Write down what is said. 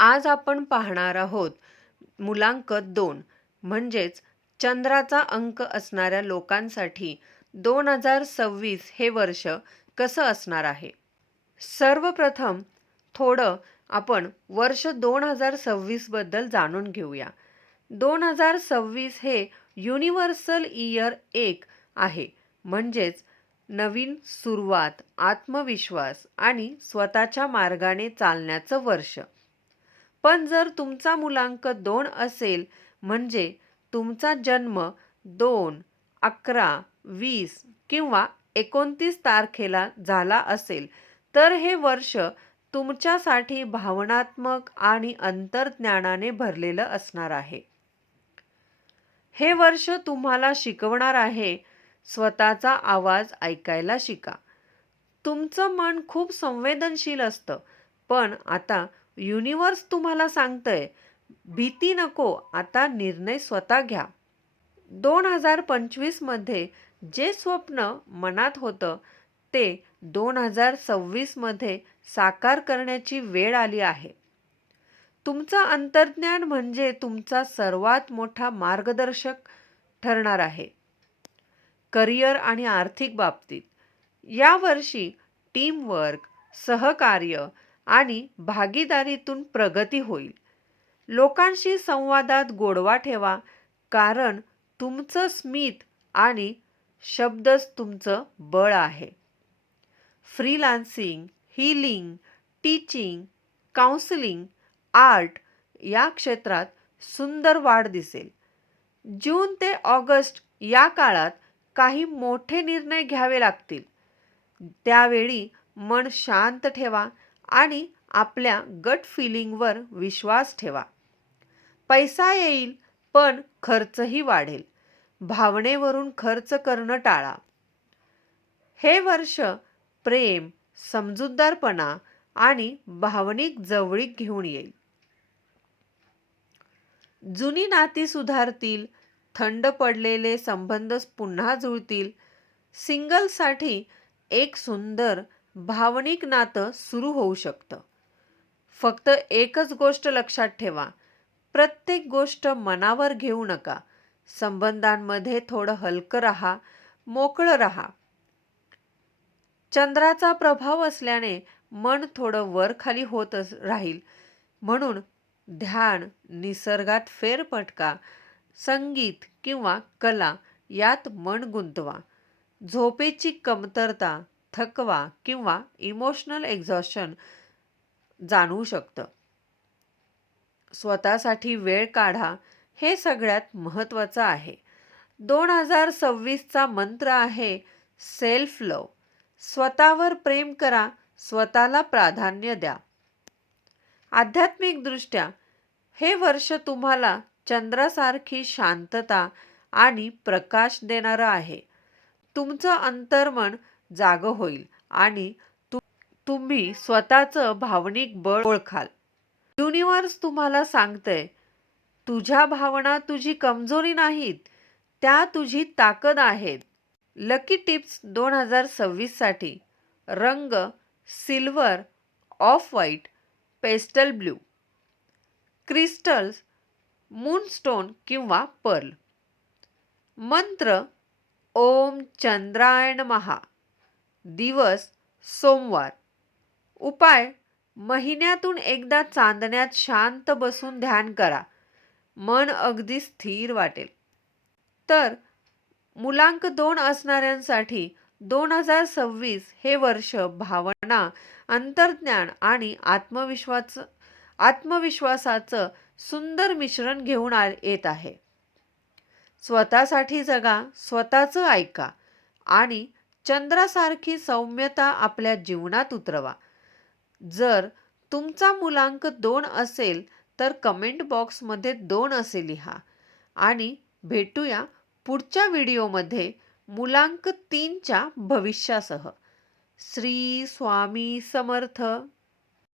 आज आपण पाहणार आहोत मुलांक 2 म्हणजेच चंद्राचा अंक असणाऱ्या लोकांसाठी 2026 हे वर्ष कसं असणार आहे. सर्वप्रथम थोडं आपण वर्ष 2026 बद्दल जाणून घेऊया. 2026 हे युनिव्हर्सल इयर 1 आहे, म्हणजेच नवीन सुरुवात, आत्मविश्वास आणि स्वतःच्या मार्गाने चालण्याचं वर्ष. पण जर तुमचा मुलांक 2 असेल म्हणजे तुमचा जन्म 2, 11, 20 किंवा 29 तारखेला झाला असेल तर हे वर्ष तुमच्यासाठी भावनात्मक आणि अंतर्ज्ञानाने भरलेलं असणार आहे. हे वर्ष तुम्हाला शिकवणार आहे स्वतःचा आवाज ऐकायला शिका. तुमचं मन खूप संवेदनशील असतं, पण आता युनिव्हर्स तुम्हाला सांगतंय, भीती नको, आता निर्णय स्वतः घ्या. 2025 मध्ये जे स्वप्न मनात होतं ते 2026 मध्ये साकार करण्याची वेळ आली आहे. तुमचं अंतर्ज्ञान म्हणजे तुमचा सर्वात मोठा मार्गदर्शक ठरणार आहे. करिअर आणि आर्थिक बाबतीत या वर्षी टीमवर्क, सहकार्य आणि भागीदारीतून प्रगती होईल. लोकांशी संवादात गोडवा ठेवा, कारण तुमचं स्मित आणि शब्दच तुमचं बळ आहे. Freelancing, healing, teaching, counselling, art या क्षेत्रात सुंदर वाढ दिसेल. जून ते ऑगस्ट या काळात काही मोठे निर्णय घ्यावे लागतील. त्यावेळी मन शांत ठेवा आणि आपल्या गट फिलिंगवर विश्वास ठेवा. पैसा येईल, पण खर्चही वाढेल. भावनेवरून खर्च करणं टाळा. हे वर्ष प्रेम, समजूतदारपणा आणि भावनिक जवळीक घेऊन येईल. जुनी नाती सुधारतील, थंड पडलेले संबंध पुन्हा जुळतील. सिंगलसाठी एक सुंदर भावनिक नातं सुरू होऊ शकतं. फक्त एकच गोष्ट लक्षात ठेवा, प्रत्येक गोष्ट मनावर घेऊ नका. संबंधांमध्ये थोडं हलकं राहा, मोकळं राहा. चंद्राचा प्रभाव असल्याने मन थोडं वर खाली होत राहील, म्हणून ध्यान, निसर्गात फेरफटका, संगीत किंवा कला यात मन गुंतवा. झोपेची कमतरता, थकवा किंवा इमोशनल एक्झॉशन जाणवू शकतं. स्वतःसाठी वेळ काढा, हे सगळ्यात महत्त्वाचं आहे. 2026 चा मंत्र आहे सेल्फ लव्ह. स्वतःवर प्रेम करा, स्वतःला प्राधान्य द्या. आध्यात्मिकदृष्ट्या हे वर्ष तुम्हाला चंद्रासारखी शांतता आणि प्रकाश देणारं आहे. तुमचं अंतर्मन जागं होईल आणि तुम्ही स्वतःचं भावनिक बळ ओळखाल. युनिव्हर्स तुम्हाला सांगतंय, तुझ्या भावना तुझी कमजोरी नाहीत, त्या तुझी ताकद आहेत. लकी टिप्स 2026 साठी रंग silver, off white, pastel blue. Crystals moonstone किंवा पर्ल. मंत्र ओम चंद्राय नमः. दिवस सोमवार. उपाय महिन्यातून एकदा चांदण्यात शांत बसून ध्यान करा, मन अगदी स्थिर वाटेल. तर मुलांक 2 असणाऱ्यांसाठी 2026 हे वर्ष भावना, अंतर्ज्ञान आणि आत्मविश्वासाचं सुंदर मिश्रण घेऊन येत आहे. स्वतःसाठी जगा, स्वतःचं ऐका आणि चंद्रासारखी सौम्यता आपल्या जीवनात उतरवा. जर तुमचा मुलांक 2 असेल तर कमेंट बॉक्समध्ये 2 असे लिहा आणि भेटूया पुढच्या व्हिडिओमध्ये मुलांक 3च्या भविष्यासह. श्री स्वामी समर्थ.